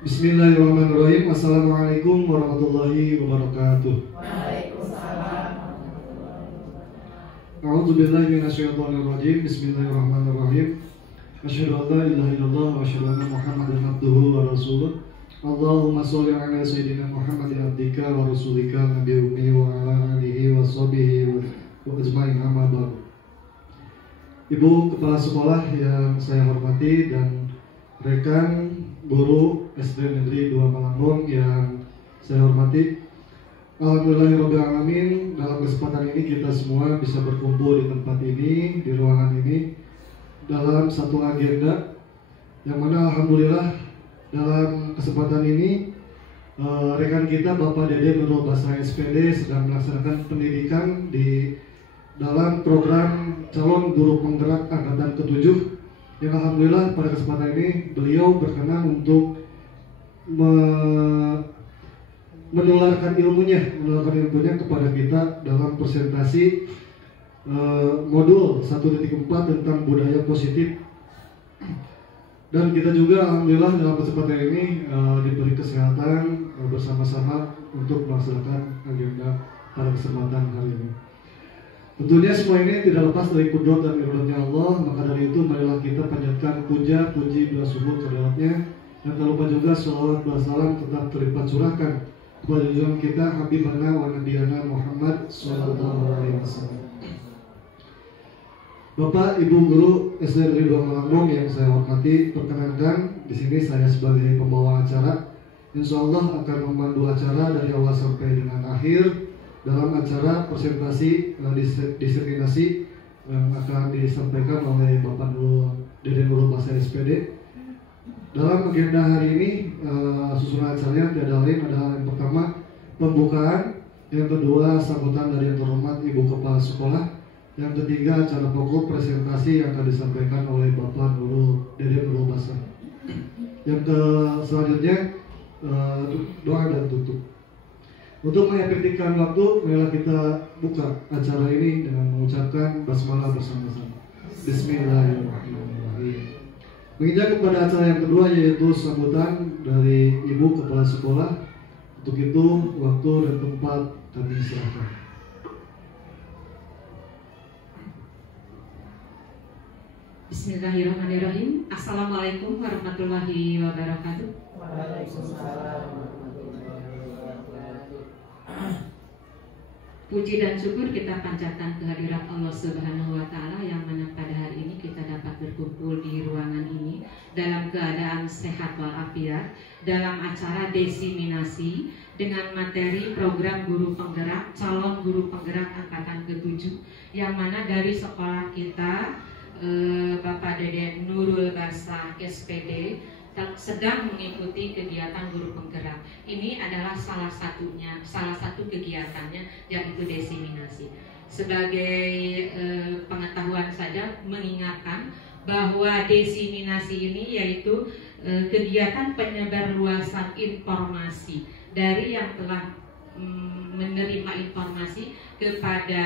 Bismillahirrahmanirrahim. Assalamualaikum warahmatullahi wabarakatuh. Waalaikumsalam. A'udzubillahi minasyaitonirrajim. Bismillahirrahmanirrahim. Asyhadu an la ilaha illallah wa asyhadu anna Muhammadan abduhu wa rasuluh. Allahumma sholli ala sayyidina Muhammadin abdika wa rasulika nabiyyi ummi wa ala alihi wa sahbihi wa ajmain, amma ba'du. Ibu Kepala Sekolah yang saya hormati dan rekan guru SD Negeri 2 Malangbong yang saya hormati, alhamdulillahirrahmanirrahim, dalam kesempatan ini kita semua bisa berkumpul di tempat ini, di ruangan ini, dalam satu agenda yang mana alhamdulillah dalam kesempatan ini rekan kita Bapak Dede Nurul Basra SPD sedang melaksanakan pendidikan di dalam program calon guru penggerak angkatan ke-7, yang alhamdulillah pada kesempatan ini beliau berkenan untuk menularkan ilmunya kepada kita dalam presentasi modul 1.4 tentang budaya positif. Dan kita juga alhamdulillah dalam kesempatan ini diberi kesehatan bersama-sama untuk melaksanakan agenda pada kesempatan hari ini. Tentunya semua ini tidak lepas dari kudrat dan iradahnya Allah, maka dari itu marilah kita panjatkan puja, puji, bersyukur kehadiratnya, dan tak lupa juga sholawat bersalam tetap terlipat curahkan kepada junjungan kita Habibana wa Nabiyana Muhammad sallallahu alaihi wasallam. Bapak, Ibu guru SD Negeri 2 Malangbong yang saya hormati, perkenankan di sini saya sebagai pembawa acara, insya Allah akan memandu acara dari awal sampai dengan akhir dalam acara presentasi disertasi yang akan disampaikan oleh Bapak Dede Nurul Basra SPD. Dalam agenda hari ini susunan acaranya tidak lain adalah yang pertama pembukaan, yang kedua sambutan dari yang terhormat Ibu Kepala Sekolah, yang ketiga acara pokok presentasi yang akan disampaikan oleh Bapak Dede Nurul Basra. Yang selanjutnya doa dan tutup. Untuk mengefektifkan waktu, marilah kita buka acara ini dengan mengucapkan basmalah bersama-sama. Bismillahirrahmanirrahim. Menginjak kepada acara yang kedua, yaitu sambutan dari Ibu Kepala Sekolah. Untuk itu, waktu dan tempat kami serahkan. Bismillahirrahmanirrahim. Assalamualaikum warahmatullahi wabarakatuh. Waalaikumsalam. Puji dan syukur kita panjatkan kehadirat Allah Subhanahu wa Ta'ala, yang mana pada hari ini kita dapat berkumpul di ruangan ini dalam keadaan sehat walafiat dalam acara desiminasi dengan materi program guru penggerak, calon guru penggerak angkatan ke-7, yang mana dari sekolah kita Bapak Dede Nurul Basra SPD sedang mengikuti kegiatan guru penggerak. Ini adalah salah satu kegiatannya, yaitu desiminasi. Sebagai pengetahuan saja, mengingatkan bahwa desiminasi ini yaitu kegiatan penyebarluasan informasi dari yang telah menerima informasi kepada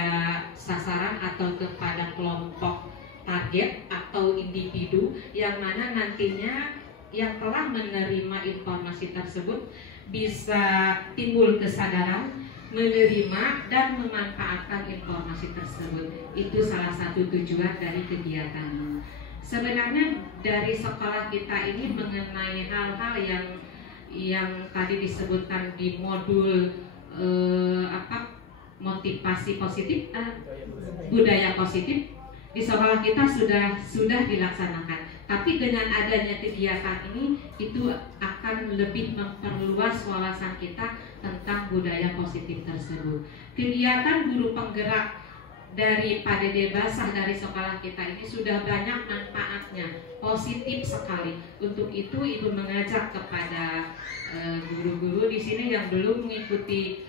sasaran atau kepada kelompok target atau individu, yang mana nantinya yang telah menerima informasi tersebut bisa timbul kesadaran, menerima dan memanfaatkan informasi tersebut. Itu salah satu tujuan dari kegiatan ini. Sebenarnya dari sekolah kita ini mengenai hal-hal yang tadi disebutkan di modul motivasi positif, budaya positif, di sekolah kita sudah dilaksanakan. Tapi dengan adanya kegiatan ini, itu akan lebih memperluas wawasan kita tentang budaya positif tersebut. Kegiatan guru penggerak dari Pak Dede Basah dari sekolah kita ini sudah banyak manfaatnya, positif sekali. Untuk itu Ibu mengajak kepada guru-guru di sini yang belum mengikuti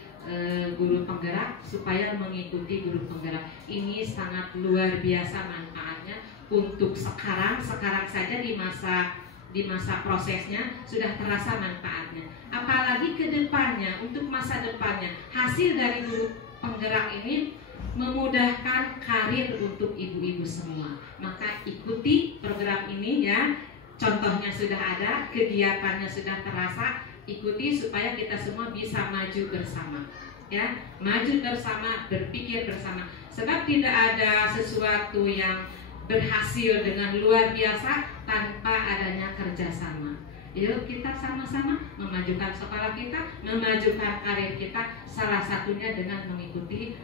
guru penggerak supaya mengikuti guru penggerak. Ini sangat luar biasa manfaatnya untuk sekarang saja di masa prosesnya sudah terasa manfaatnya. Apalagi ke depannya, untuk masa depannya, hasil dari guru penggerak ini memudahkan karir untuk ibu-ibu semua. Maka ikuti program ini ya, contohnya sudah ada, kegiatannya sudah terasa, ikuti supaya kita semua bisa maju bersama. Ya, maju bersama, berpikir bersama. Sebab tidak ada sesuatu yang berhasil dengan luar biasa tanpa adanya kerjasama. Yuk kita sama-sama memajukan sekolah kita, memajukan karir kita, salah satunya dengan mengikuti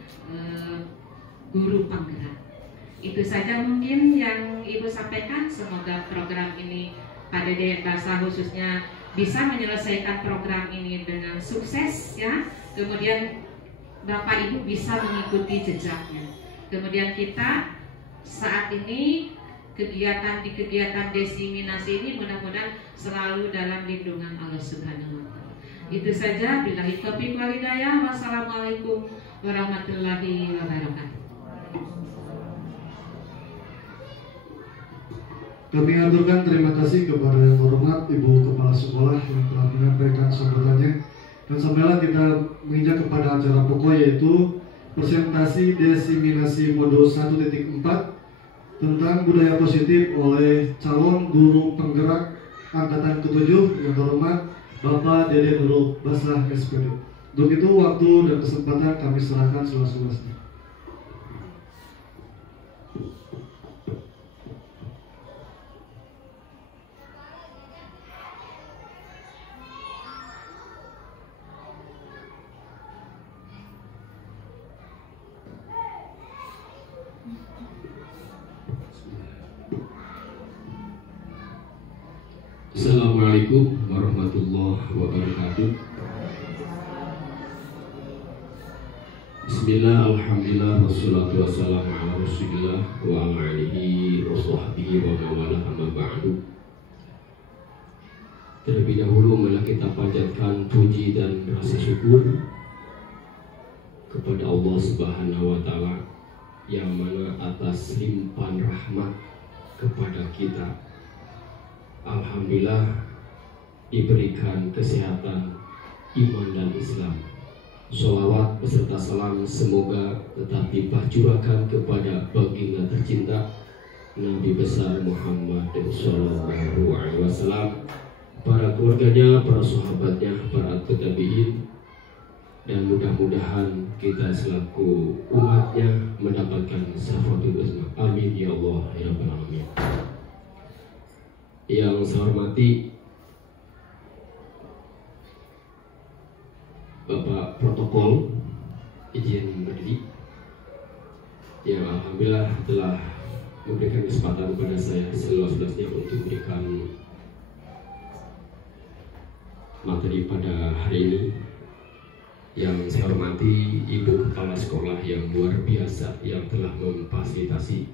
guru penggerak. Itu saja mungkin yang Ibu sampaikan. Semoga program ini pada Diet Bahasa khususnya bisa menyelesaikan program ini dengan sukses, ya. Kemudian Bapak Ibu bisa mengikuti jejaknya. Kemudian kita saat ini kegiatan desiminasi ini mudah-mudahan selalu dalam lindungan Allah Subhanahu wa taala. Itu saja, billahi taufiq wal hidayah. Wassalamualaikum warahmatullahi wabarakatuh. Kami aturkan terima kasih kepada Yang Terhormat Ibu Kepala Sekolah yang telah menyampaikan sambutannya. Dan sampailah kita menginjak kepada acara pokok, yaitu presentasi desiminasi modul 1.4 tentang budaya positif oleh calon guru penggerak angkatan ke-7 yang terhormat Bapak Dede Nurul Basah SPD. Untuk itu waktu dan kesempatan kami serahkan seluas-luasnya. Assalamualaikum warahmatullahi wabarakatuh. Bismillah, alhamdulillah, wassalatu wassalamu ala rasulillah wa ala alihi wa sahbihi wa mawala amma ba'du. Terlebih dahulu marilah kita panjatkan puji dan rasa syukur kepada Allah Subhanahu wa taala yang mana atas limpahan rahmat kepada kita, alhamdulillah, diberikan kesehatan, iman dan Islam. Sholawat beserta salam semoga tetap dipacurahkan kepada baginda tercinta Nabi besar Muhammad Sallallahu Alaihi Wasallam, para keluarganya, para sahabatnya, para tabi'in, dan mudah-mudahan kita selaku umatnya mendapatkan syafatul uzma. Amin ya Allah ya Rabbal Alamin. Yang saya hormati Bapak Protokol, izin berdiri, yang alhamdulillah telah memberikan kesempatan kepada saya seluas-luasnya untuk memberikan materi pada hari ini. Yang saya hormati Ibu Kepala Sekolah yang luar biasa yang telah memfasilitasi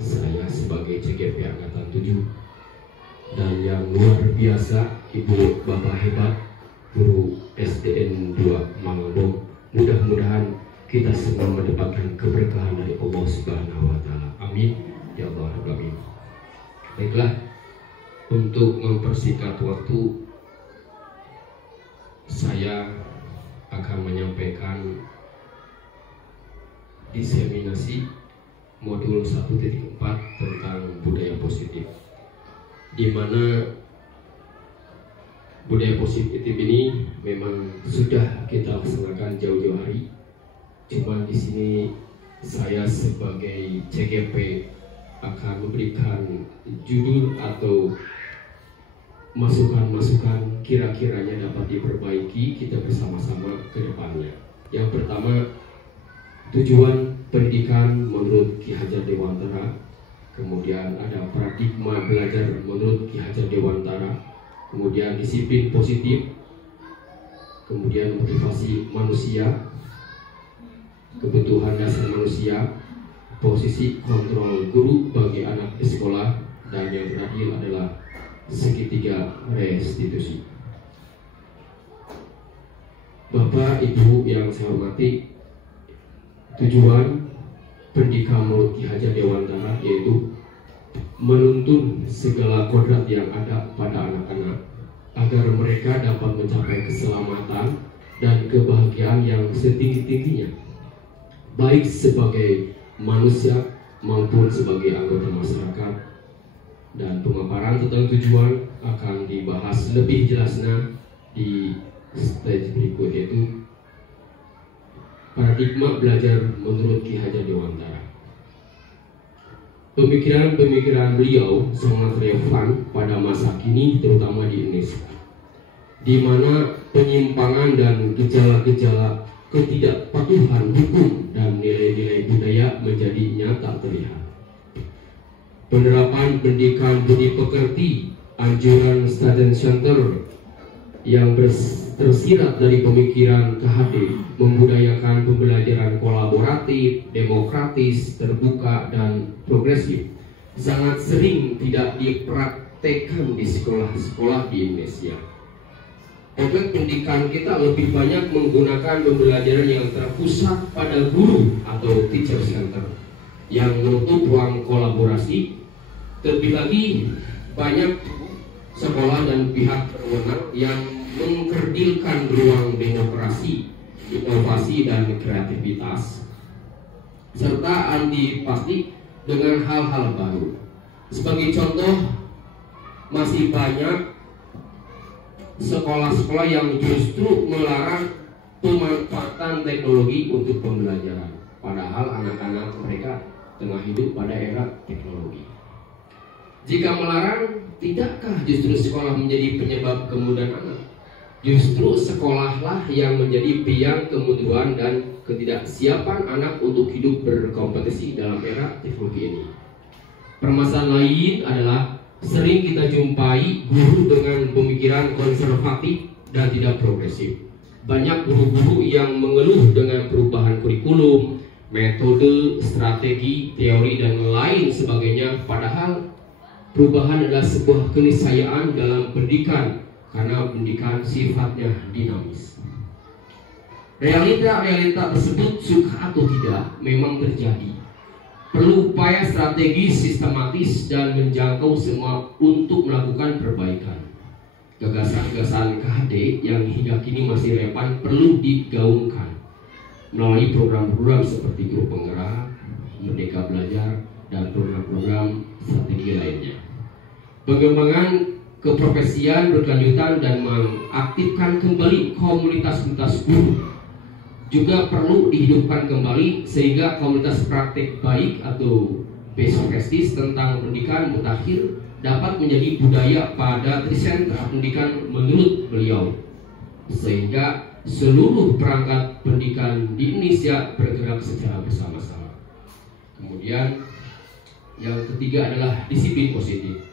saya sebagai CGP Angkatan 7, dan yang luar biasa Ibu Bapak hebat Guru SDN 2 Mangalong. Mudah-mudahan kita semua mendapatkan keberkahan dari Allah Subhanahu wa taala. Amin ya Allah. Amin. Baiklah, untuk mempersingkat waktu, saya akan menyampaikan diseminasi modul 1.4 tentang budaya positif, di mana budaya positif ini memang sudah kita laksanakan jauh-jauh hari. Cuma di sini saya sebagai CGP akan memberikan judul atau masukan-masukan kira-kiranya dapat diperbaiki kita bersama-sama ke depannya. Yang pertama, tujuan pendidikan menurut Ki Hajar Dewantara, kemudian ada paradigma belajar menurut Ki Hajar Dewantara, kemudian disiplin positif, kemudian motivasi manusia, kebutuhan dasar manusia, posisi kontrol guru bagi anak di sekolah, dan yang terakhir adalah segitiga restitusi. Bapak Ibu yang saya hormati, tujuan pendidikan menurut Ki Hajar Dewantara yaitu menuntun segala kodrat yang ada pada anak-anak agar mereka dapat mencapai keselamatan dan kebahagiaan yang setinggi-tingginya, baik sebagai manusia maupun sebagai anggota masyarakat, dan pemaparan tentang tujuan akan dibahas lebih jelasnya di stage berikut, yaitu paradigma belajar menurut Ki Hajar Dewantara. Pemikiran-pemikiran beliau sangat relevan pada masa kini, terutama di Indonesia, di mana penyimpangan dan gejala-gejala ketidakpatuhan hukum dan nilai-nilai budaya menjadi nyata terlihat. Penerapan pendidikan budi pekerti, anjuran Student Center yang tersirat dari pemikiran KHD, membudayakan pembelajaran kolaboratif, demokratis, terbuka, dan progresif, sangat sering tidak dipraktekkan di sekolah-sekolah di Indonesia. Efek pendidikan kita lebih banyak menggunakan pembelajaran yang terpusat pada guru atau teacher center yang menutup ruang kolaborasi. Terlebih lagi banyak sekolah dan pihak berwenang yang mengkerdilkan ruang demokrasi, inovasi, dan kreativitas, serta antipati dengan hal-hal baru. Sebagai contoh, masih banyak sekolah-sekolah yang justru melarang pemanfaatan teknologi untuk pembelajaran, padahal anak-anak mereka tengah hidup pada era teknologi. Jika melarang, tidakkah justru sekolah menjadi penyebab kemudahan anak? Justru sekolahlah yang menjadi biang kemunduran dan ketidaksiapan anak untuk hidup berkompetisi dalam era teknologi ini. Permasalahan lain adalah sering kita jumpai guru dengan pemikiran konservatif dan tidak progresif. Banyak guru-guru yang mengeluh dengan perubahan kurikulum, metode, strategi, teori, dan lain sebagainya, padahal perubahan adalah sebuah keniscayaan dalam pendidikan karena pendidikan sifatnya dinamis. Realita tersebut, suka atau tidak, memang terjadi. Perlu upaya strategis, sistematis, dan menjangkau semua untuk melakukan perbaikan. Gagasan-gagasan KHD yang hingga kini masih relevan perlu digaungkan melalui program-program seperti grup penggerak, Merdeka Belajar, dan program-program strategi lainnya. Pengembangan keprofesian berkelanjutan dan mengaktifkan kembali komunitas-komunitas guru juga perlu dihidupkan kembali sehingga komunitas praktek baik atau best practice tentang pendidikan mutakhir dapat menjadi budaya pada trisentra pendidikan menurut beliau, sehingga seluruh perangkat pendidikan di Indonesia bergerak secara bersama-sama. Kemudian yang ketiga adalah disiplin positif.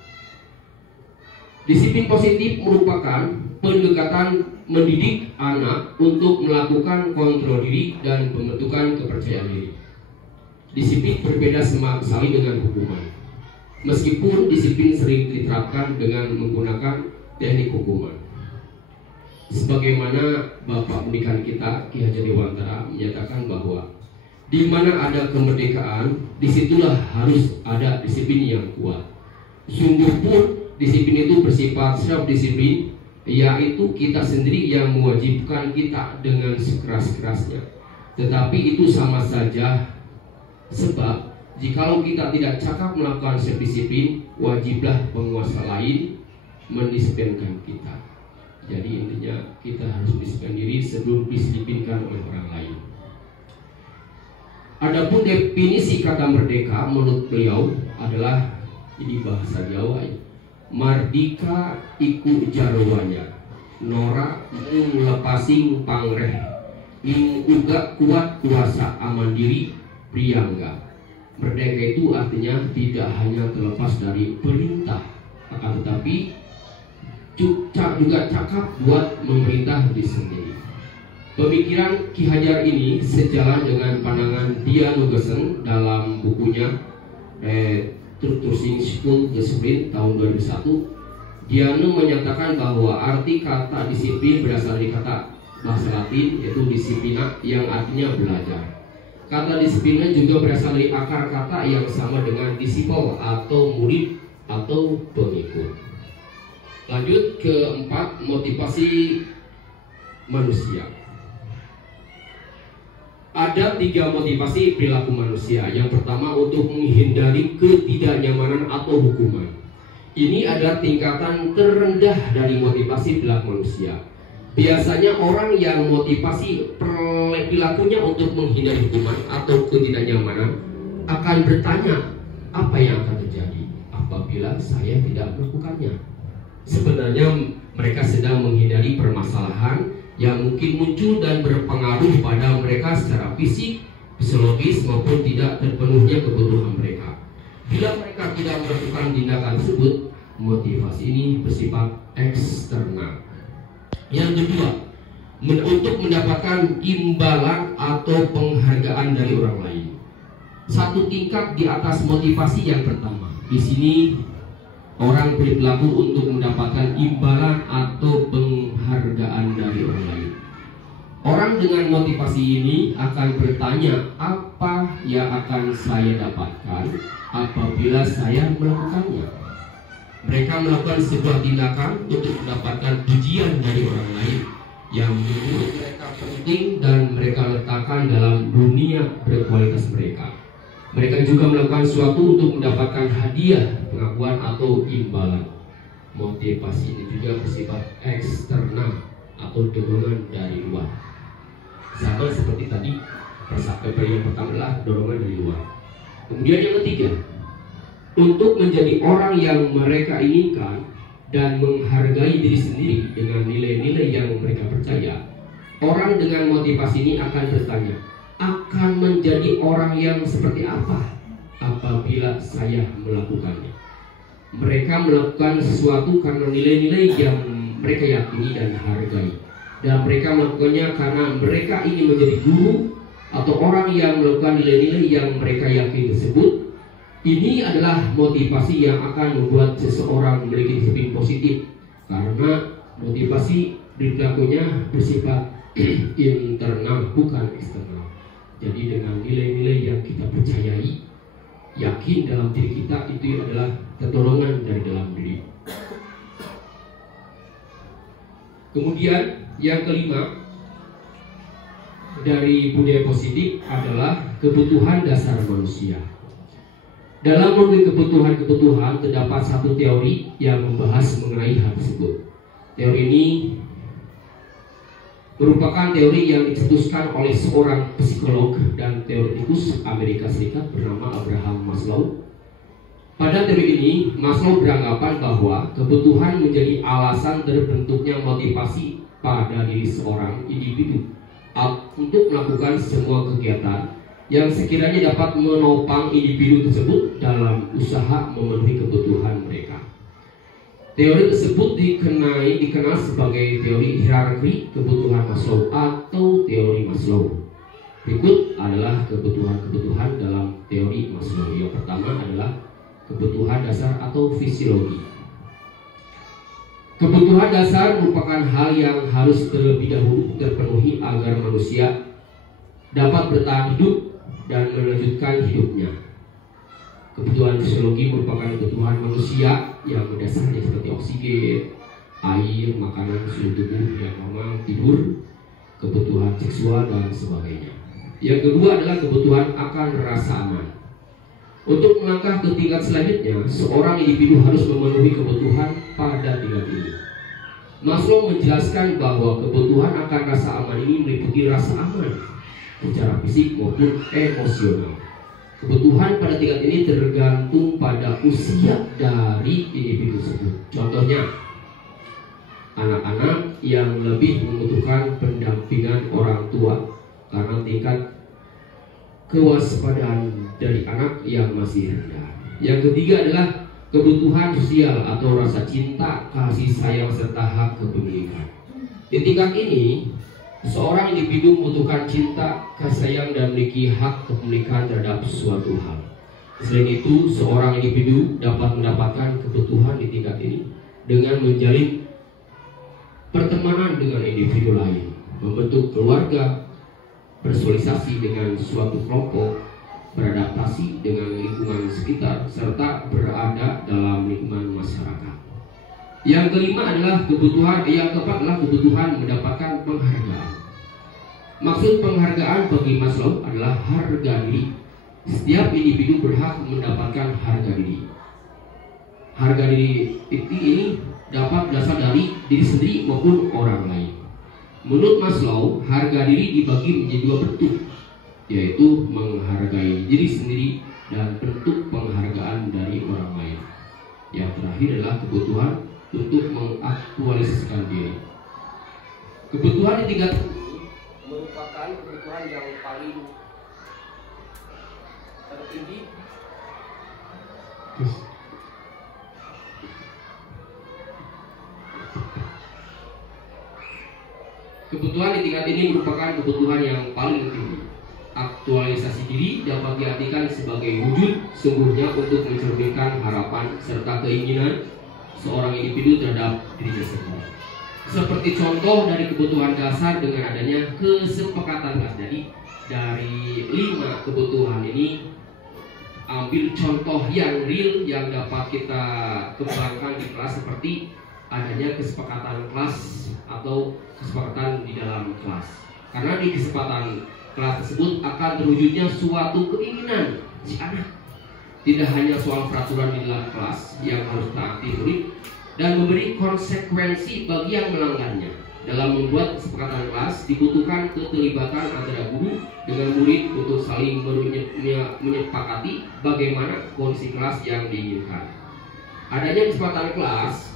Disiplin positif merupakan pendekatan mendidik anak untuk melakukan kontrol diri dan pembentukan kepercayaan diri. Disiplin berbeda sekali dengan hukuman. Meskipun disiplin sering diterapkan dengan menggunakan teknik hukuman. Sebagaimana Bapak pendidikan kita, Ki Hajar Dewantara, menyatakan bahwa di mana ada kemerdekaan, disitulah harus ada disiplin yang kuat. Sungguh pun disiplin itu bersifat self-disiplin, yaitu kita sendiri yang mewajibkan kita dengan sekeras-kerasnya. Tetapi itu sama saja, sebab jikalau kita tidak cakap melakukan self-disiplin, wajiblah penguasa lain mendisiplinkan kita. Jadi intinya kita harus disiplin diri sebelum disiplinkan oleh orang lain. Adapun definisi kata merdeka menurut beliau adalah, ini bahasa Jawa ya, mardika iku jarwanya, nora lepasing pangreh, ing uga kuat kuasa aman diri priyangga. Merdeka itu artinya tidak hanya terlepas dari perintah, akan tetapi juga cakap buat memerintah diri sendiri. Pemikiran Ki Hajar ini sejalan dengan pandangan Dia Nugeseng dalam bukunya Structuring School Discipline tahun 2001. Dianu menyatakan bahwa arti kata disiplin berasal dari kata bahasa Latin yaitu disiplina yang artinya belajar. Kata disiplina juga berasal dari akar kata yang sama dengan disipel atau murid atau pengikut. Lanjut keempat, motivasi manusia. Ada 3 motivasi perilaku manusia. Yang pertama untuk menghindari ketidaknyamanan atau hukuman. Ini adalah tingkatan terendah dari motivasi perilaku manusia. Biasanya orang yang motivasi perilakunya untuk menghindari hukuman atau ketidaknyamanan akan bertanya, apa yang akan terjadi apabila saya tidak melakukannya? Sebenarnya mereka sedang menghindari permasalahan yang mungkin muncul dan berpengaruh pada mereka secara fisik, psikologis maupun tidak terpenuhnya kebutuhan mereka. Bila mereka tidak melakukan tindakan tersebut, motivasi ini bersifat eksternal. Yang kedua, untuk mendapatkan imbalan atau penghargaan dari orang lain. Satu tingkat di atas motivasi yang pertama. Di sini orang berperilaku untuk mendapatkan imbalan atau penghargaan dari orang lain. Orang dengan motivasi ini akan bertanya, apa yang akan saya dapatkan apabila saya melakukannya? Mereka melakukan sebuah tindakan untuk mendapatkan pujian dari orang lain yang menurut mereka penting dan mereka letakkan dalam dunia berkualitas mereka. Mereka juga melakukan sesuatu untuk mendapatkan hadiah, pengakuan atau imbalan. Motivasi ini juga bersifat eksternal atau dorongan dari luar. Sama seperti tadi, yang pertama adalah dorongan dari luar. Kemudian yang ketiga, untuk menjadi orang yang mereka inginkan dan menghargai diri sendiri dengan nilai-nilai yang mereka percaya, orang dengan motivasi ini akan bertanya, akan menjadi orang yang seperti apa apabila saya melakukannya? Mereka melakukan sesuatu karena nilai-nilai yang mereka yakini dan hargai, dan mereka melakukannya karena mereka ingin menjadi guru atau orang yang melakukan nilai-nilai yang mereka yakini tersebut. Ini adalah motivasi yang akan membuat seseorang memiliki disiplin positif, karena motivasi perilakunya bersifat internal bukan eksternal. Jadi dengan nilai-nilai yang kita percayai, yakin dalam diri kita, itu adalah dorongan dari dalam diri. Kemudian yang kelima dari budaya positif adalah kebutuhan dasar manusia. Dalam mengenai kebutuhan-kebutuhan terdapat satu teori yang membahas mengenai hal tersebut. Teori ini merupakan teori yang dicetuskan oleh seorang psikolog dan teoretikus Amerika Serikat bernama Abraham Maslow. Pada teori ini, Maslow beranggapan bahwa kebutuhan menjadi alasan terbentuknya motivasi pada diri seorang individu untuk melakukan semua kegiatan yang sekiranya dapat menopang individu tersebut dalam usaha memenuhi kebutuhan mereka. Teori tersebut dikenal sebagai teori hierarki kebutuhan Maslow atau teori Maslow. Berikut adalah kebutuhan-kebutuhan dalam teori Maslow. Yang pertama adalah kebutuhan dasar atau fisiologi. Kebutuhan dasar merupakan hal yang harus terlebih dahulu terpenuhi agar manusia dapat bertahan hidup dan melanjutkan hidupnya. Kebutuhan fisiologi merupakan kebutuhan manusia yang mendasarnya seperti oksigen, air, makanan, suhu tubuh yang normal, tidur, kebutuhan seksual dan sebagainya. Yang kedua adalah kebutuhan akan rasa aman. Untuk melangkah ke tingkat selanjutnya, seorang individu harus memenuhi kebutuhan pada tingkat ini. Maslow menjelaskan bahwa kebutuhan akan rasa aman ini meliputi rasa aman secara fisik maupun emosional. Kebutuhan pada tingkat ini tergantung pada usia dari individu tersebut. Contohnya, anak-anak yang lebih membutuhkan pendampingan orang tua karena tingkat kewaspadaan dari anak yang masih rendah. Yang ketiga adalah kebutuhan sosial atau rasa cinta, kasih sayang serta hak kepemilikan. Di tingkat ini, seorang individu membutuhkan cinta, kasih sayang dan memiliki hak kepemilikan terhadap suatu hal. Selain itu, seorang individu dapat mendapatkan kebutuhan di tingkat ini dengan menjalin pertemanan dengan individu lain, membentuk keluarga, bersosialisasi dengan suatu kelompok, beradaptasi dengan lingkungan sekitar, serta berada dalam lingkungan masyarakat. Yang kelima adalah yang keempat adalah kebutuhan mendapatkan penghargaan. Maksud penghargaan bagi Maslow adalah harga diri. Setiap individu berhak mendapatkan harga diri. harga diri ini dapat berasal dari diri sendiri maupun orang lain. Menurut Maslow, harga diri dibagi menjadi dua bentuk, yaitu menghargai diri sendiri dan bentuk penghargaan dari orang lain. Yang terakhir adalah kebutuhan untuk mengaktualisasikan diri. Kebutuhan di tingkat merupakan kebutuhan yang paling tertinggi Kebutuhan di tingkat ini merupakan kebutuhan yang paling tinggi. Aktualisasi diri dapat diartikan sebagai wujud sungguhnya untuk mencerminkan harapan serta keinginan seorang individu terhadap dirinya sendiri. Seperti contoh dari kebutuhan dasar dengan adanya kesepakatan kelas. Jadi dari 5 kebutuhan ini, ambil contoh yang real yang dapat kita kembangkan di kelas, seperti adanya kesepakatan kelas atau kesepakatan di dalam kelas. Karena di kesepakatan kelas tersebut akan terwujudnya suatu keinginan si anak. Tidak hanya soal peraturan di dalam kelas yang harus taati murid dan memberi konsekuensi bagi yang melanggarnya. Dalam membuat kesepakatan kelas dibutuhkan keterlibatan antara guru dengan murid untuk saling menyepakati bagaimana kondisi kelas yang diinginkan. Adanya kesepakatan kelas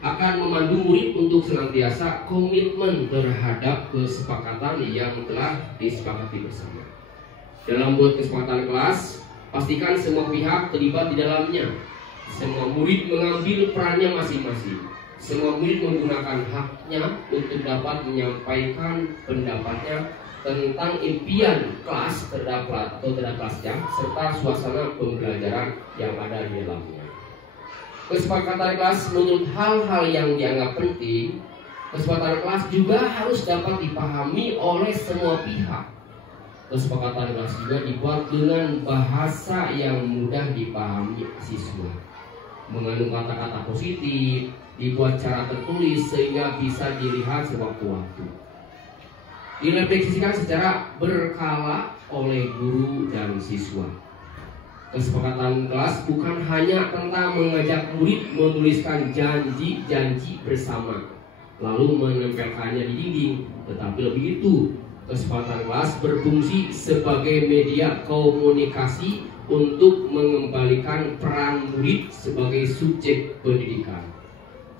akan memandu murid untuk senantiasa komitmen terhadap kesepakatan yang telah disepakati bersama. Dalam membuat kesepakatan kelas, pastikan semua pihak terlibat di dalamnya. Semua murid mengambil perannya masing-masing. Semua murid menggunakan haknya untuk dapat menyampaikan pendapatnya tentang impian kelas terhadap kelasnya serta suasana pembelajaran yang ada di dalamnya. Kesepakatan kelas menurut hal-hal yang dianggap penting, kesepakatan kelas juga harus dapat dipahami oleh semua pihak. Kesepakatan kelas juga dibuat dengan bahasa yang mudah dipahami siswa, mengandung kata-kata positif, dibuat secara tertulis sehingga bisa dilihat sewaktu-waktu, direfleksikan secara berkala oleh guru dan siswa. Kesepakatan kelas bukan hanya tentang mengajak murid menuliskan janji-janji bersama lalu menempelkannya di dinding, tetapi lebih itu, kesepakatan kelas berfungsi sebagai media komunikasi untuk mengembalikan peran murid sebagai subjek pendidikan.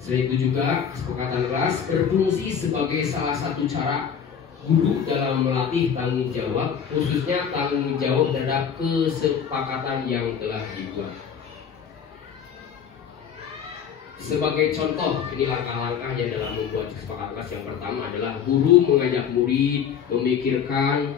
Selain itu juga, kesepakatan kelas berfungsi sebagai salah satu cara guru dalam melatih tanggung jawab, khususnya tanggung jawab terhadap kesepakatan yang telah dibuat. Sebagai contoh, ini langkah-langkah yang dalam membuat kesepakatan kelas. Yang pertama adalah guru mengajak murid memikirkan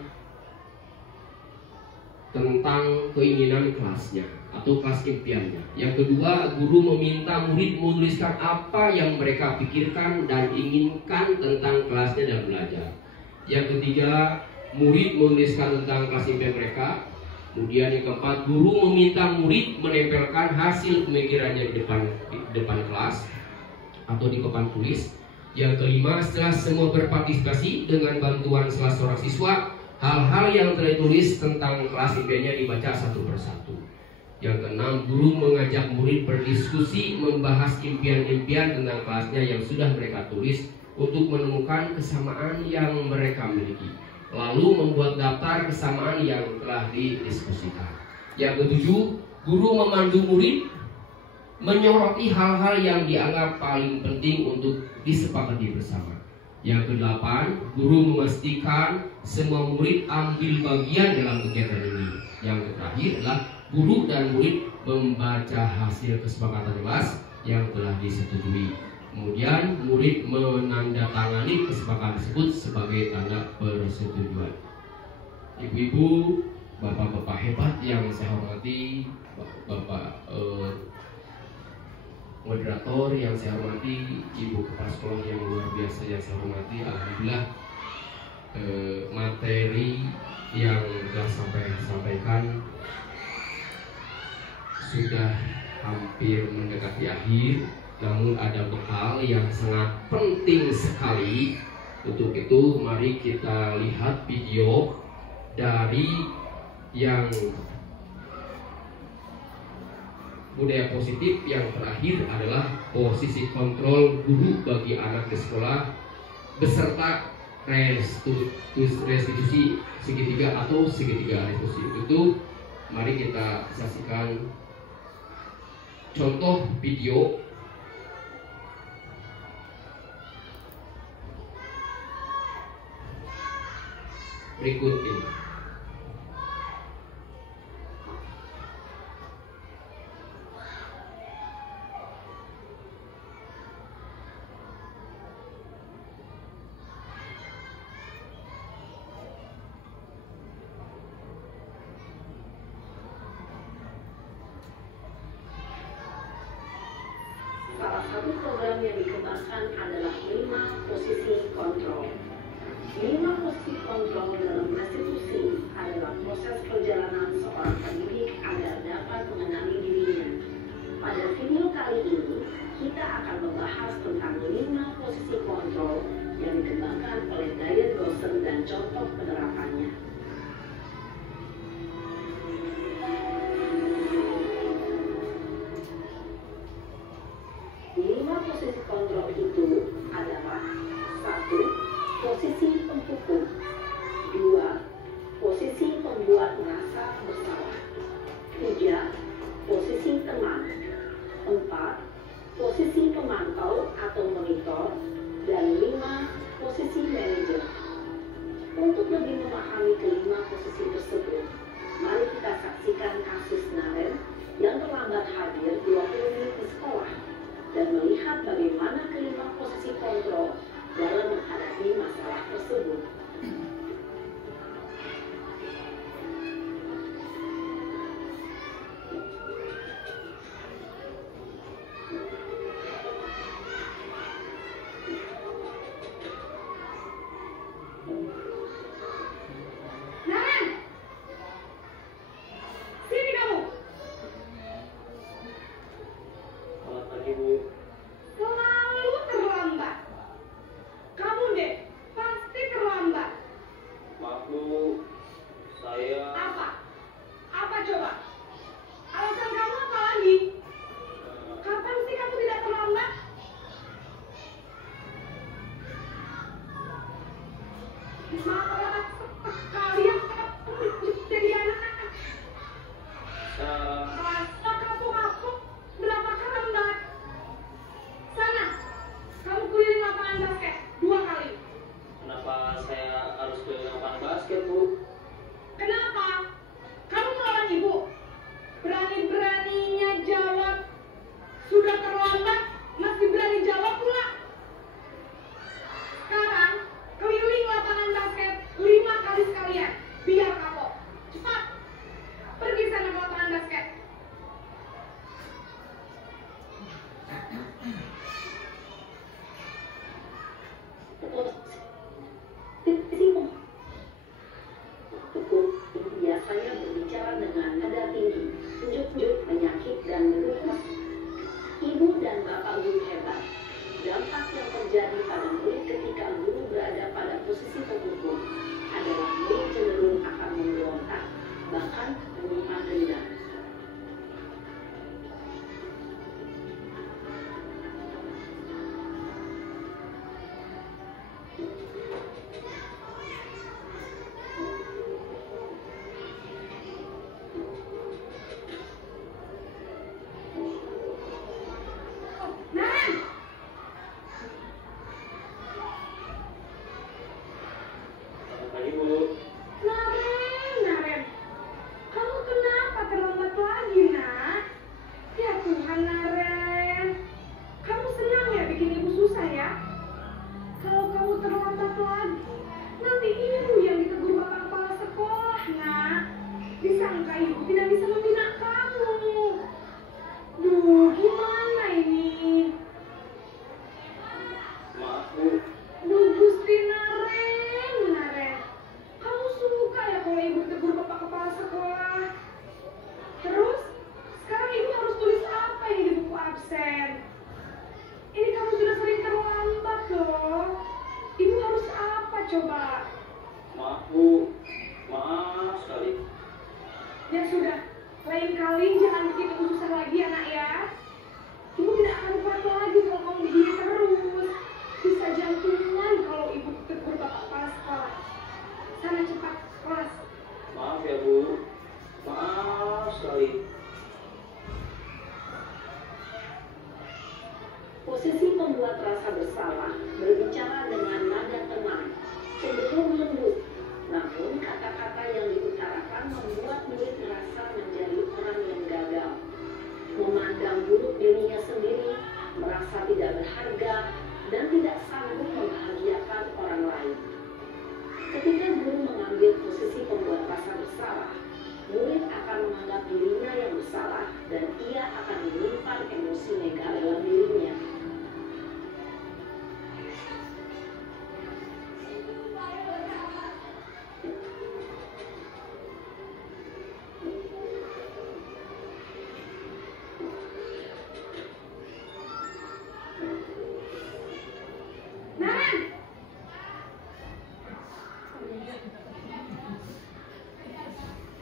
tentang keinginan kelasnya atau kelas impiannya. Yang kedua, guru meminta murid menuliskan apa yang mereka pikirkan dan inginkan tentang kelasnya dan belajar. Yang ketiga, murid menuliskan tentang kelas impian mereka. Kemudian yang keempat, guru meminta murid menempelkan hasil pemikirannya di depan kelas atau di papan tulis. Yang kelima, setelah semua berpartisipasi dengan bantuan salah seorang siswa, hal-hal yang telah ditulis tentang kelas impiannya dibaca satu persatu. Yang keenam, guru mengajak murid berdiskusi membahas impian-impian tentang kelasnya yang sudah mereka tulis untuk menemukan kesamaan yang mereka miliki, lalu membuat daftar kesamaan yang telah didiskusikan. Yang ketujuh, guru memandu murid menyoroti hal-hal yang dianggap paling penting untuk disepakati bersama. Yang kedelapan, guru memastikan semua murid ambil bagian dalam kegiatan ini. Yang terakhir adalah guru dan murid membaca hasil kesepakatan kelas yang telah disetujui. Kemudian murid menandatangani kesepakatan tersebut sebagai tanda persetujuan. Ibu-ibu, bapak-bapak hebat yang saya hormati, bapak moderator yang saya hormati, ibu kepala sekolah yang luar biasa yang saya hormati, alhamdulillah materi yang telah sampaikan sudah hampir mendekati akhir. Namun ada bekal yang sangat penting sekali. Untuk itu mari kita lihat video dari yang budaya positif yang terakhir adalah posisi kontrol guru bagi anak di sekolah beserta restitusi segitiga atau segitiga restitusi. Itu mari kita saksikan contoh video berikut ini. Salah satu program yang dikembangkan adalah 5 posisi kontrol. 5 posisi kontrol dalam restitusi adalah proses perjalanan seorang pendidik agar dapat mengenali dirinya. Pada video kali ini, kita akan membahas tentang 5 posisi kontrol yang dikembangkan oleh Diane Gosser dan contoh penerapannya. Posisi kontrol itu adalah 1. Posisi penghukum, 2. Posisi pembuat merasa bersalah, 3. Posisi teman, 4. Posisi pemantau atau monitor, dan 5. Posisi manajer. Untuk lebih memahami kelima posisi tersebut, mari kita saksikan kasus Naren yang terlambat hadir 20 menit di sekolah dan melihat bagaimana kelima posisi kontrol dalam menghadapi masalah tersebut. Naren! Sini kamu! Selamat pagi, Bu. Selalu terlambat. Kamu deh, pasti terlambat. Maaf, Bu. Saya Apa? Apa coba? Alasan kamu apa lagi? Kapan sih kamu tidak terlambat? Malah kalian jadi anak. Rasa kapok-kapok berapa terlambat? Sana, kamu keliling lapangan basket 2 kali. kenapa saya harus ke lapangan basket, Bu? Kenapa? Kamu melawan ibu? Berani-beraninya jawab. Sudah terlambat, masih berani jawab pula. Sekarang, keliling lapangan basket 5 kali sekalian. Biar kapok. Cepat. Pergi sana ke lapangan basket. Hukum biasanya berbicara dengan nada tinggi, unjuk-unjuk, penyakit, dan merumus. Ibu dan bapak guru hebat. Dampak yang terjadi pada murid ketika guru berada pada posisi penghukum adalah murid cenderung akan memberontak, bahkan menyimpan dendam. Naren! Selamat pagi, Bu. Naren. Kamu kenapa terlambat lagi, nak? Ya Tuhan, Naren. Kamu senang ya bikin ibu susah ya? Kalau kamu terlambat lagi, nanti ibu yang ditegur bapak kepala sekolah, nak. Disangka ibu tidak bisa membina kamu. Duh, gimana ini? Maaf, Bu. Duh, Gusti Naren. Kamu suka ya kalau ibu tegur bapak kepala sekolah? Terus, sekarang ibu harus tulis apa ini di buku absen? Ini kamu sudah sering terlambat loh. Ibu harus apa Posisi pembuat rasa bersalah berbicara dengan nada tenang, cenderung lembut. Namun kata-kata yang diutarakan membuat murid merasa menjadi orang yang gagal, memandang buruk dirinya sendiri, merasa tidak berharga, dan tidak sanggup membahagiakan orang lain. Ketika guru mengambil posisi pembuat rasa bersalah, murid akan menganggap dirinya yang bersalah dan ia akan menyimpan emosi negatif dalam dirinya.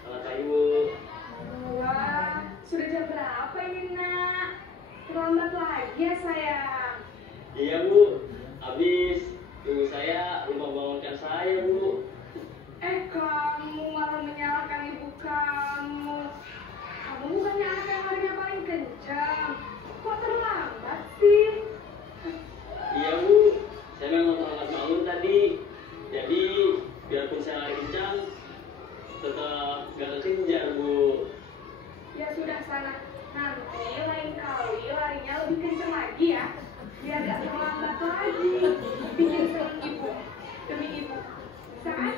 Selamat pagi, Bu. Wah, sudah jam berapa ini, Nak? Terlambat lagi ya, sayang. Iya, Bu. Habis ibu saya lupa bangunkan saya, Bu. Kamu malah menyalahkan ibu kamu. Kamu bukannya anak yang larinya paling kencang. Kok terlambat sih? Iya, Bu. Saya memang terlambat bangun tadi. Jadi, biarpun saya lari kencang, tetap gak terkejar, Bu. Ya sudah sana. Nanti lain kali larinya lebih kencang lagi ya. Biar gak terlambat lagi. Bikin seneng ibu. Demi ibu. Bisa kan?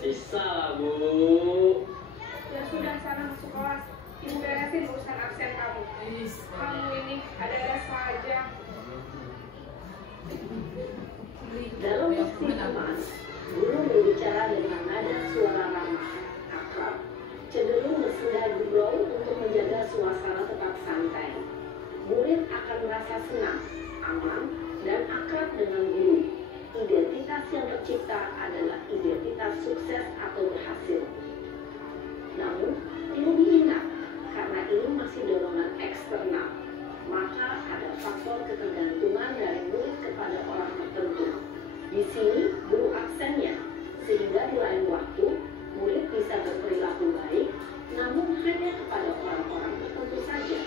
Bisa lah, Bu. Ya sudah sana masuk kelas. Ibu beresin urusan absen kamu. Kamu ini ada-ada saja. Dalam posisi teman, guru berbicara dengan nada suara ramah, akrab, cenderung bersenda gurau untuk menjaga suasana tetap santai. Murid akan merasa senang, aman, dan akrab dengan guru. Identitas yang tercipta adalah identitas sukses atau berhasil. Namun, perlu diingat, karena ini masih dorongan eksternal, maka ada faktor ketergantungan dari murid kepada orang tertentu. Di sini, guru aksennya, sehingga di lain waktu, murid bisa berperilaku baik, namun hanya kepada orang-orang tertentu saja.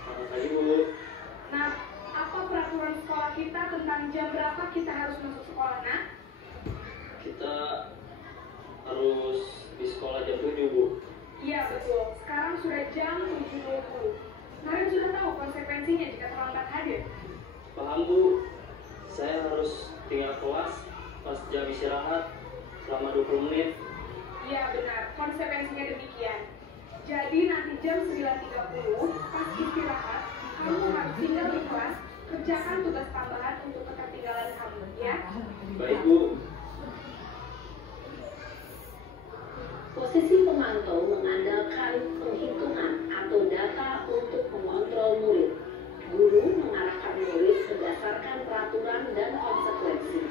Selamat pagi, Bu. Nah, apa peraturan sekolah kita tentang jam berapa kita harus masuk sekolah, Nak? Kita harus di sekolah jam 7, Bu. Iya betul, sekarang sudah jam 7.20. Kalian sudah tahu konsekuensinya jika terlambat hadir? Paham, Bu. Saya harus tinggal kelas pas jam istirahat selama 20 menit. Iya benar, konsekuensinya demikian. Jadi nanti jam 9.30 pas istirahat, kamu harus tinggal di kelas, kerjakan tugas tambahan untuk ketertinggalan kamu, ya? Baik, Bu. Posisi pemantau mengandalkan penghitungan atau data untuk mengontrol murid. Guru mengarahkan murid berdasarkan peraturan dan konsekuensi.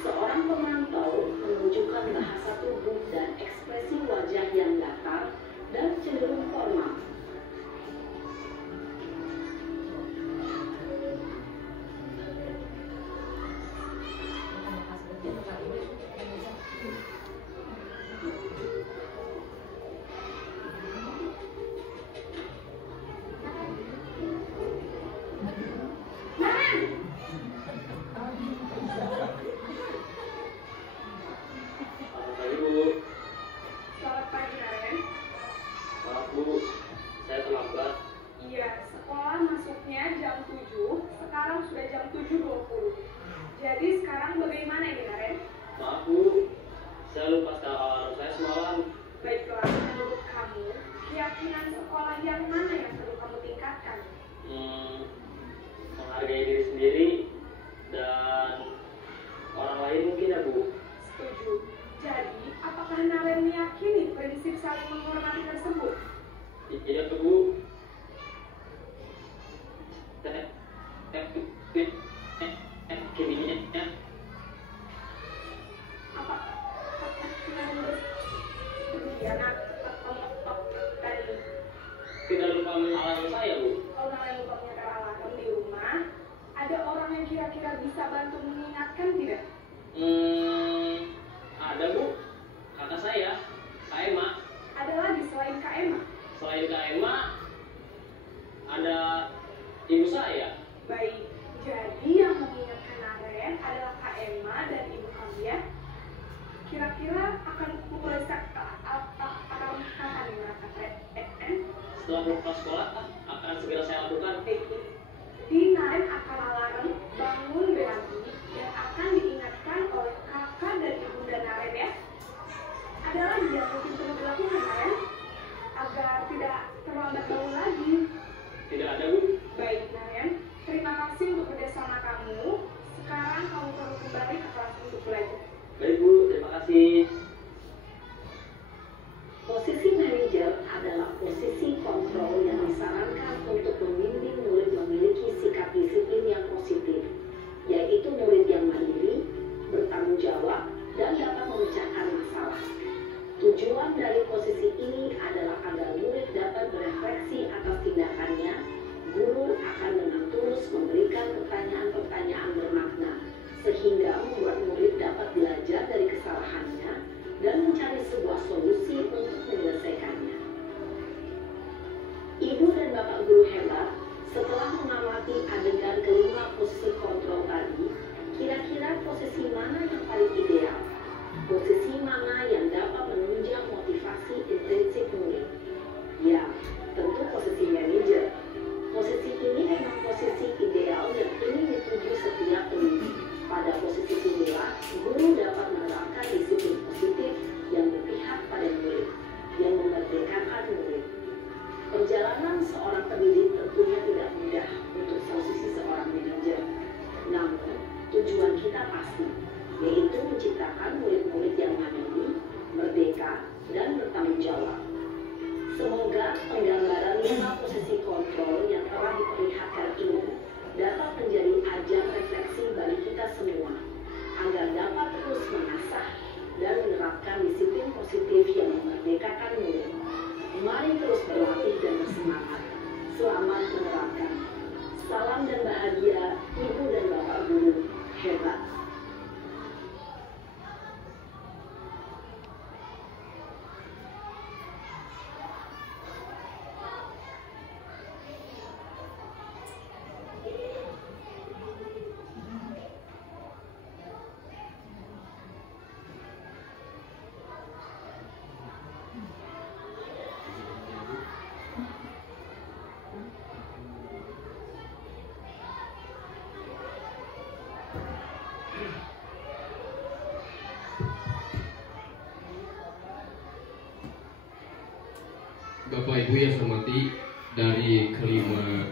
Seorang pemantau menunjukkan bahasa tubuh dan ekspresi wajah yang datar dan cenderung formal. Selamat pagi, Bu. Selamat pagi, Naren. Maaf, Bu. Saya terlambat. Iya, sekolah masuknya jam 7, sekarang sudah jam 7.20. Jadi sekarang bagaimana ini, Naren? Maaf, Bu. Saya lupa skala alarm saya semalam. Baiklah, menurut kamu, keyakinan sekolah yang mana yang perlu kamu tingkatkan? Menghargai diri sendiri dan orang lain mungkin ya, Bu. Setuju. Jadi, apakah Naren meyakini prinsip saling menghormati tersebut? Iya tuh, Bu. Apakah Naren bersedia, tidak lupa alarm saya, Bu. Orang yang lupa menyetel alarm di rumah, ada orang yang kira-kira bisa bantu mengingatkan tidak? Ada, Bu. Kakak saya, Kak Emma. Ada lagi selain Kak Emma? Selain Kak Emma, ada ibu saya. Baik, jadi yang mengingatkan Naren adalah Kak Emma dan ibu kalian. Kira-kira akan mulai kapan merasakan Setelah buka sekolah, akan segera saya lakukan. Di Naren akan alarm bangun berhenti dan akan diingatkan oleh kakak dan ibu dan Naren ya. Ada lagi yang mungkin perlu dilakukan Naren agar tidak terlambat bangun lagi. Tidak ada, Bu. Baik Naren, terima kasih untuk kerjasama kamu. Sekarang kamu perlu kembali ke kelas untuk belajar. Baik, Bu. Terima kasih. Posisi manajer adalah posisi kontrol yang disarankan untuk membimbing murid memiliki sikap disiplin yang positif, yaitu murid yang mandiri, bertanggung jawab, dan dapat memecahkan masalah. Tujuan dari posisi ini adalah agar murid dapat berefleksi atas tindakannya. Guru akan dengan tulus memberikan pertanyaan-pertanyaan bermakna, sehingga membuat murid dapat belajar dari kesalahannya dan mencari sebuah solusi untuk menyelesaikannya. Ibu dan Bapak guru hebat, setelah mengamati adegan kelima posisi kontrol tadi, kira-kira posisi mana yang paling ideal? Posisi mana yang dapat menunjang motivasi intrinsik murid? Ya, tentu posisi manajer. Posisi ini memang posisi ideal yang ingin dituju setiap pendidik. Pada posisi inilah, guru dapat menerapkan disiplin positif yang berpihak pada murid, yang memerdekakan murid. Perjalanan seorang pendidik tentunya tidak mudah untuk posisi seorang manajer. Namun, tujuan kita pasti, yaitu menciptakan murid-murid yang mandiri, merdeka, dan bertanggung jawab. Semoga penggambaran 5 posisi kontrol yang telah diperlihatkan ini dapat menjadi ajang refleksi bagi kita semua, agar dapat terus mengasah dan menerapkan disiplin positif yang memerdekakan murid. Mari terus berlatih dan bersemangat. Selamat menerapkan. Salam dan bahagia, Ibu dan Bapak guru hebat. Bapak Ibu yang saya hormati, dari kelima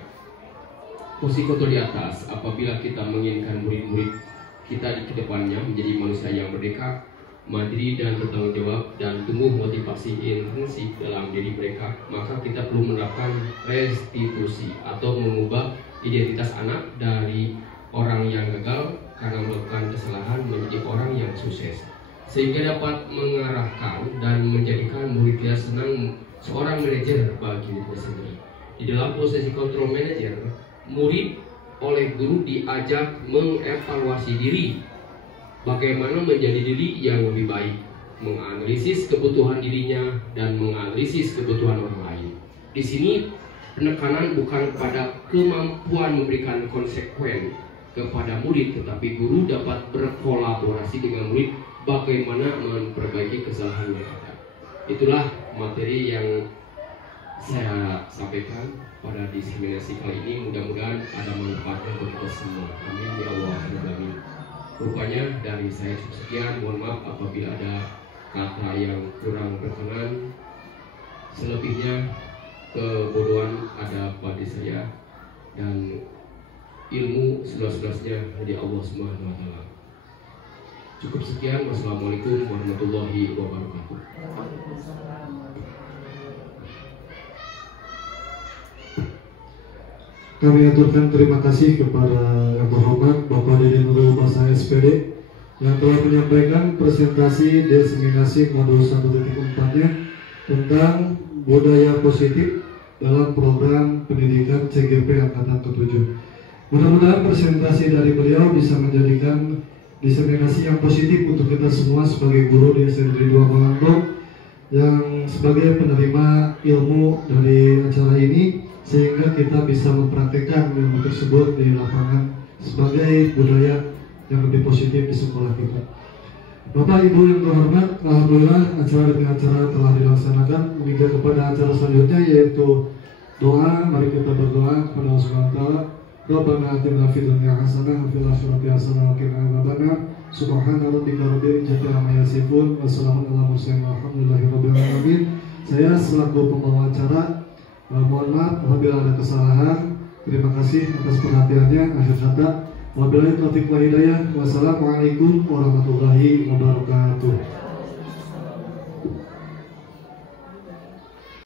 posisi kontrol di atas, apabila kita menginginkan murid-murid kita di kedepannya menjadi manusia yang merdeka, mandiri dan bertanggung jawab dan tumbuh motivasi intrinsik dalam diri mereka, maka kita perlu menerapkan restitusi atau mengubah identitas anak dari orang yang gagal karena melakukan kesalahan menjadi orang yang sukses, sehingga dapat mengarahkan dan menjadikan muridnya senang seorang manajer bagi dirinya sendiri. Di dalam posisi kontrol manajer, murid oleh guru diajak mengevaluasi diri, bagaimana menjadi diri yang lebih baik, menganalisis kebutuhan dirinya dan menganalisis kebutuhan orang lain. Di sini penekanan bukan pada kemampuan memberikan konsekuen kepada murid, tetapi guru dapat berkolaborasi dengan murid bagaimana memperbaiki kesalahan mereka. Itulah materi yang saya sampaikan pada diseminasi kali ini. Mudah-mudahan ada manfaatnya untuk kita semua. Amin ya Allah. Amin. Rupanya dari saya sekian. Mohon maaf apabila ada kata yang kurang berkenan. Selebihnya kebodohan ada pada saya dan ilmu seluas-luasnya dari Allah Subhanahu wa taala. Cukup sekian. Wassalamualaikum warahmatullahi wabarakatuh. Kami aturkan terima kasih kepada Yang Terhormat Bapak Dede Nurul Basah SPD yang telah menyampaikan presentasi diseminasi modul 1.4-nya tentang budaya positif dalam program pendidikan CGP Angkatan ke-7. Mudah-mudahan presentasi dari beliau bisa menjadikan diseminasi yang positif untuk kita semua sebagai guru di SNG 2 Malangbong yang sebagai penerima ilmu dari acara ini, sehingga kita bisa mempraktekkan ilmu tersebut di lapangan sebagai budaya yang lebih positif di sekolah kita. Bapak Ibu yang terhormat, alhamdulillah acara demi acara telah dilaksanakan. Menginjak kepada acara selanjutnya yaitu doa. Mari kita berdoa kepada Allah Subhanahu wa taala. Rabbana atina fid dunya hasanah wa fil akhirati hasanah wa qina adzabannar. Subhana rabbika rabbil izzati amma yasifun wa salamun alal mursalin walhamdulillahi rabbil alamin. Saya selaku pembawa acara mohon maaf apabila ada kesalahan. Terima kasih atas perhatiannya. Akhir kata, wabillahi taufiq wal hidayah. Wassalamualaikum warahmatullahi wabarakatuh.